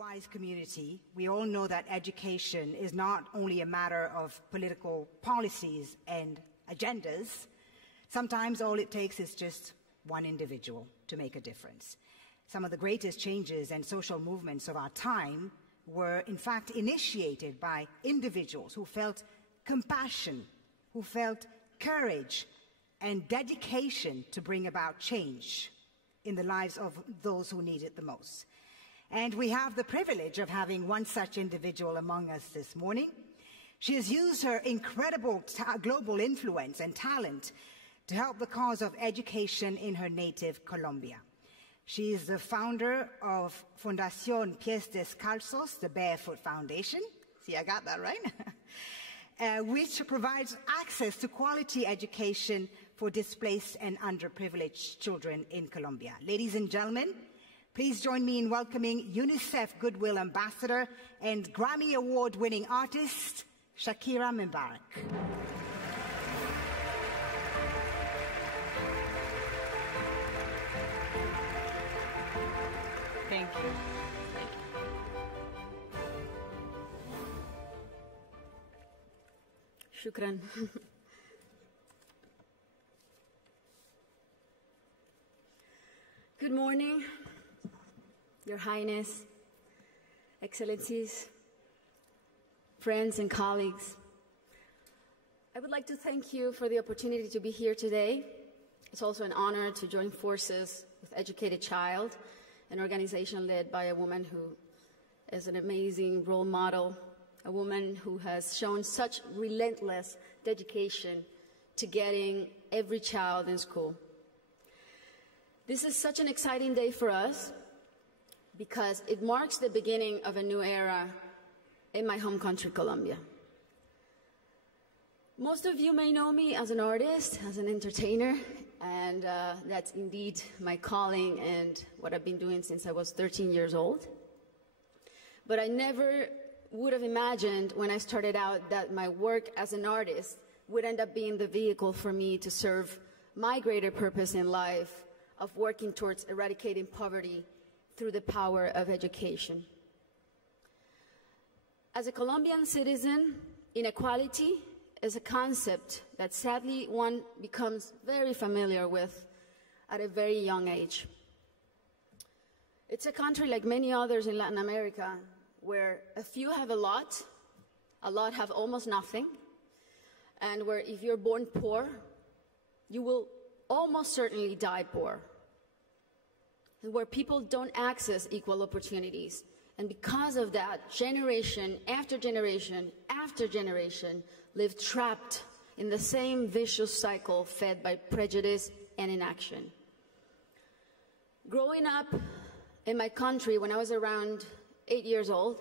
wise community, we all know that education is not only a matter of political policies and agendas. Sometimes all it takes is just one individual to make a difference. Some of the greatest changes and social movements of our time were, in fact, initiated by individuals who felt compassion, who felt courage and dedication to bring about change in the lives of those who need it the most. And we have the privilege of having one such individual among us this morning. She has used her incredible global influence and talent to help the cause of education in her native Colombia. She is the founder of Fundación Pies Descalzos, the Barefoot Foundation. See, I got that right. Which provides access to quality education for displaced and underprivileged children in Colombia. Ladies and gentlemen, please join me in welcoming UNICEF Goodwill Ambassador and Grammy Award-winning artist, Shakira Mubarak. Thank you. Shukran. Good morning, Your Highness, Excellencies, friends and colleagues. I would like to thank you for the opportunity to be here today. It's also an honor to join forces with Educated Child, an organization led by a woman who is an amazing role model, a woman who has shown such relentless dedication to getting every child in school. This is such an exciting day for us because it marks the beginning of a new era in my home country, Colombia. Most of you may know me as an artist, as an entertainer, and that's indeed my calling and what I've been doing since I was 13 years old. But I never would have imagined when I started out that my work as an artist would end up being the vehicle for me to serve my greater purpose in life of working towards eradicating poverty through the power of education. As a Colombian citizen, inequality is a concept that sadly one becomes very familiar with at a very young age. It's a country like many others in Latin America where a few have a lot have almost nothing, and where if you're born poor, you will almost certainly die poor, and where people don't access equal opportunities. And because of that, generation after generation after generation live trapped in the same vicious cycle fed by prejudice and inaction. Growing up in my country when I was around 8 years old,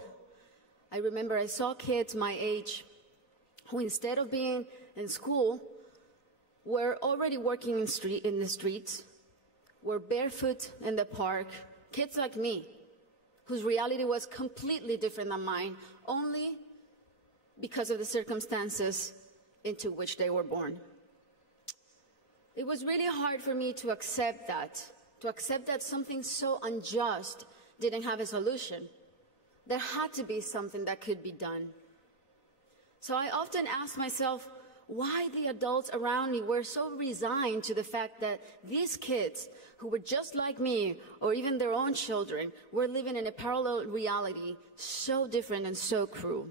I remember I saw kids my age who, instead of being in school, were already working in the streets, were barefoot in the park, kids like me, whose reality was completely different than mine, only because of the circumstances into which they were born. It was really hard for me to accept that something so unjust didn't have a solution. There had to be something that could be done. So I often asked myself why the adults around me were so resigned to the fact that these kids, who were just like me, or even their own children, were living in a parallel reality so different and so cruel.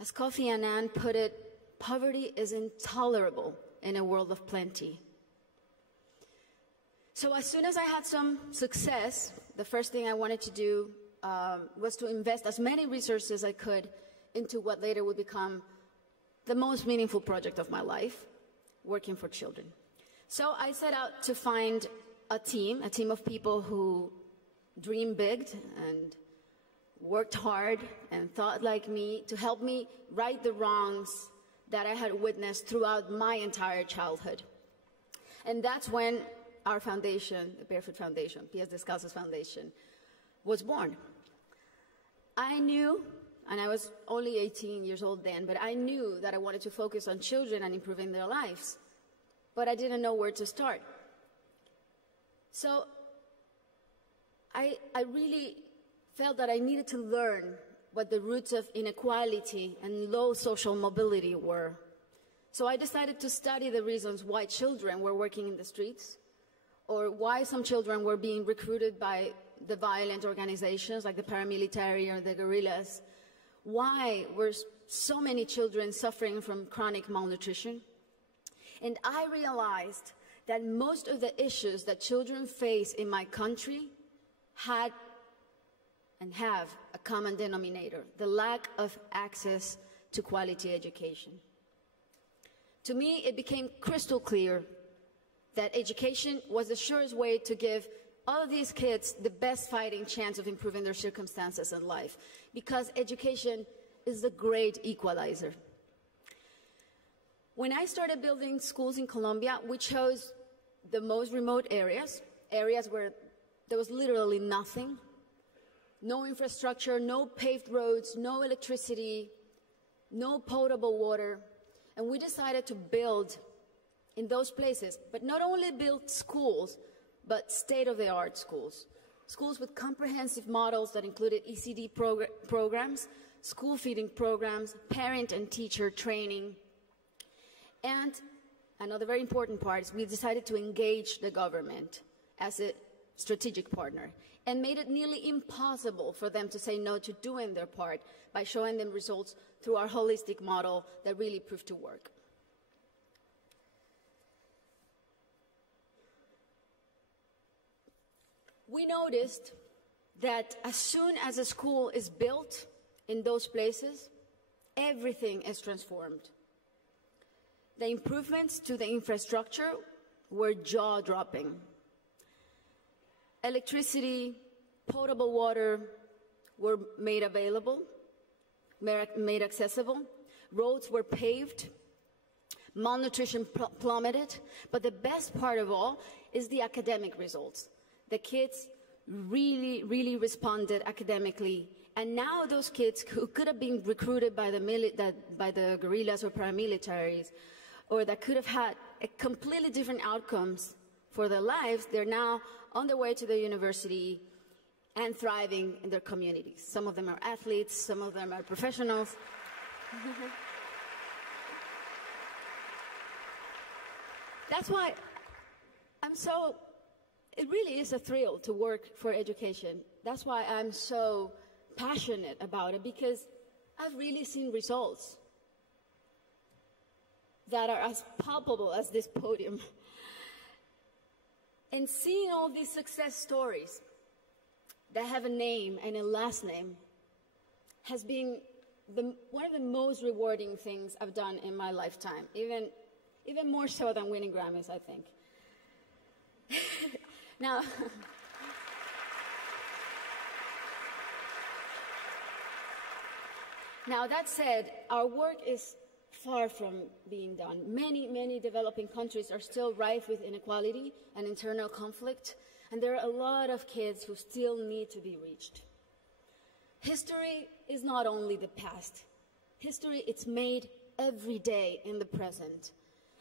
As Kofi Annan put it, poverty is intolerable in a world of plenty. So as soon as I had some success, the first thing I wanted to do was to invest as many resources as I could into what later would become the most meaningful project of my life, working for children. So I set out to find a team of people who dreamed big and worked hard and thought like me to help me right the wrongs that I had witnessed throughout my entire childhood. And that's when our foundation, the Barefoot Foundation, Pies Descalzos Foundation, was born. I knew, and I was only 18 years old then, but I knew that I wanted to focus on children and improving their lives, but I didn't know where to start. So I really felt that I needed to learn what the roots of inequality and low social mobility were. So I decided to study the reasons why children were working in the streets, or why some children were being recruited by the violent organizations like the paramilitary or the guerrillas. Why were so many children suffering from chronic malnutrition? And I realized that most of the issues that children face in my country had and have a common denominator: the lack of access to quality education. To me, it became crystal clear that education was the surest way to give all of these kids the best fighting chance of improving their circumstances in life, because education is the great equalizer. When I started building schools in Colombia, we chose the most remote areas where there was literally nothing, no infrastructure, no paved roads, no electricity, no potable water. And we decided to build in those places, but not only build schools, but state-of-the-art schools. Schools with comprehensive models that included ECD programs, school feeding programs, parent and teacher training. And another very important part is we decided to engage the government as a strategic partner, and made it nearly impossible for them to say no to doing their part by showing them results through our holistic model that really proved to work. We noticed that as soon as a school is built in those places, everything is transformed. The improvements to the infrastructure were jaw-dropping. Electricity, potable water were made available, made accessible. Roads were paved. Malnutrition plummeted. But the best part of all is the academic results. The kids really, really responded academically. And now those kids who could have been recruited by the guerrillas or paramilitaries, or that could have had a completely different outcomes for their lives, they're now on their way to the university and thriving in their communities. Some of them are athletes, some of them are professionals. That's why it really is a thrill to work for education. That's why I'm so passionate about it, because I've really seen results that are as palpable as this podium. And seeing all these success stories that have a name and a last name has been one of the most rewarding things I've done in my lifetime, even more so than winning Grammys, I think. Now, that said, our work is far from being done. Many developing countries are still rife with inequality and internal conflict, and there are a lot of kids who still need to be reached. History is not only the past. History, it's made every day in the present.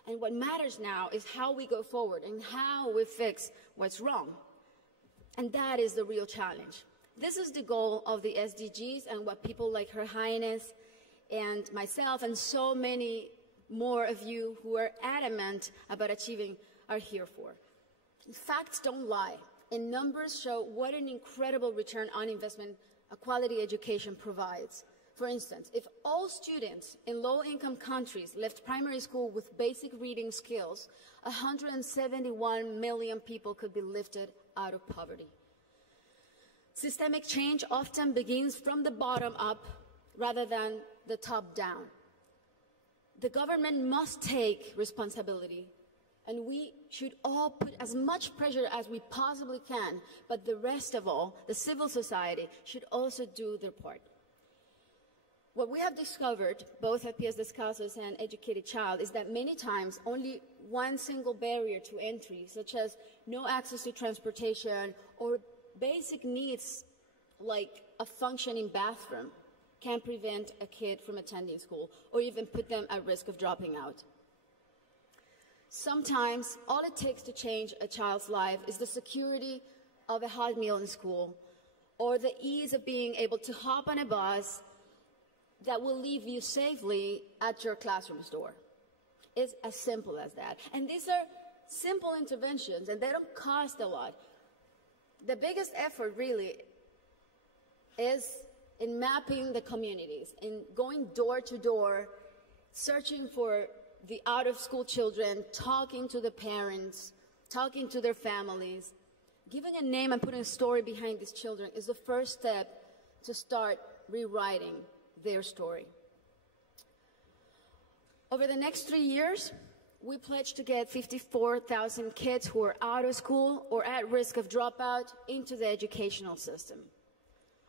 And what matters now is how we go forward and how we fix what's wrong. And that is the real challenge. This is the goal of the SDGs and what people like Her Highness and myself and so many more of you who are adamant about achieving are here for. Facts don't lie, and numbers show what an incredible return on investment a quality education provides. For instance, if all students in low-income countries left primary school with basic reading skills, 171 million people could be lifted out of poverty. Systemic change often begins from the bottom up rather than the top down. The government must take responsibility, and we should all put as much pressure as we possibly can, but the rest of all, the civil society, should also do their part. What we have discovered, both at Pies Descalzos and Educated Child, is that many times only one single barrier to entry, such as no access to transportation or basic needs like a functioning bathroom, can prevent a kid from attending school or even put them at risk of dropping out. Sometimes all it takes to change a child's life is the security of a hot meal in school, or the ease of being able to hop on a bus that will leave you safely at your classroom's door. It's as simple as that. And these are simple interventions, and they don't cost a lot. The biggest effort really is in mapping the communities, in going door to door, searching for the out-of-school children, talking to the parents, talking to their families. Giving a name and putting a story behind these children is the first step to start rewriting their story. Over the next 3 years, we pledge to get 54,000 kids who are out of school or at risk of dropout into the educational system.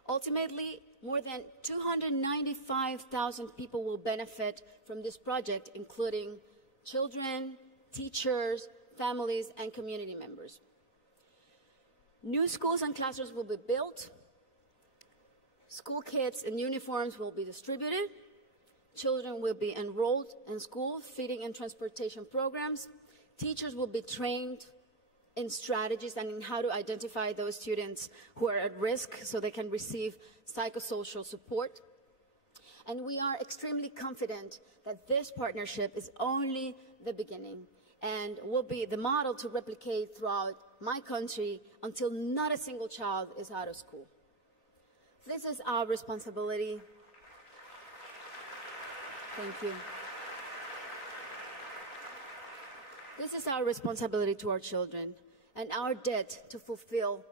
Ultimately, more than 295,000 people will benefit from this project, including children, teachers, families, and community members. New schools and classrooms will be built. School kits and uniforms will be distributed. Children will be enrolled in school, feeding and transportation programs. Teachers will be trained in strategies and in how to identify those students who are at risk so they can receive psychosocial support. And we are extremely confident that this partnership is only the beginning and will be the model to replicate throughout my country until not a single child is out of school. This is our responsibility. Thank you. This is our responsibility to our children and our debt to fulfill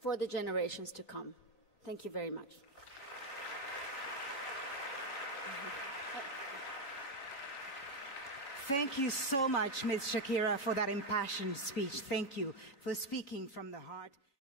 for the generations to come. Thank you very much. Thank you so much, Ms. Shakira, for that impassioned speech. Thank you for speaking from the heart.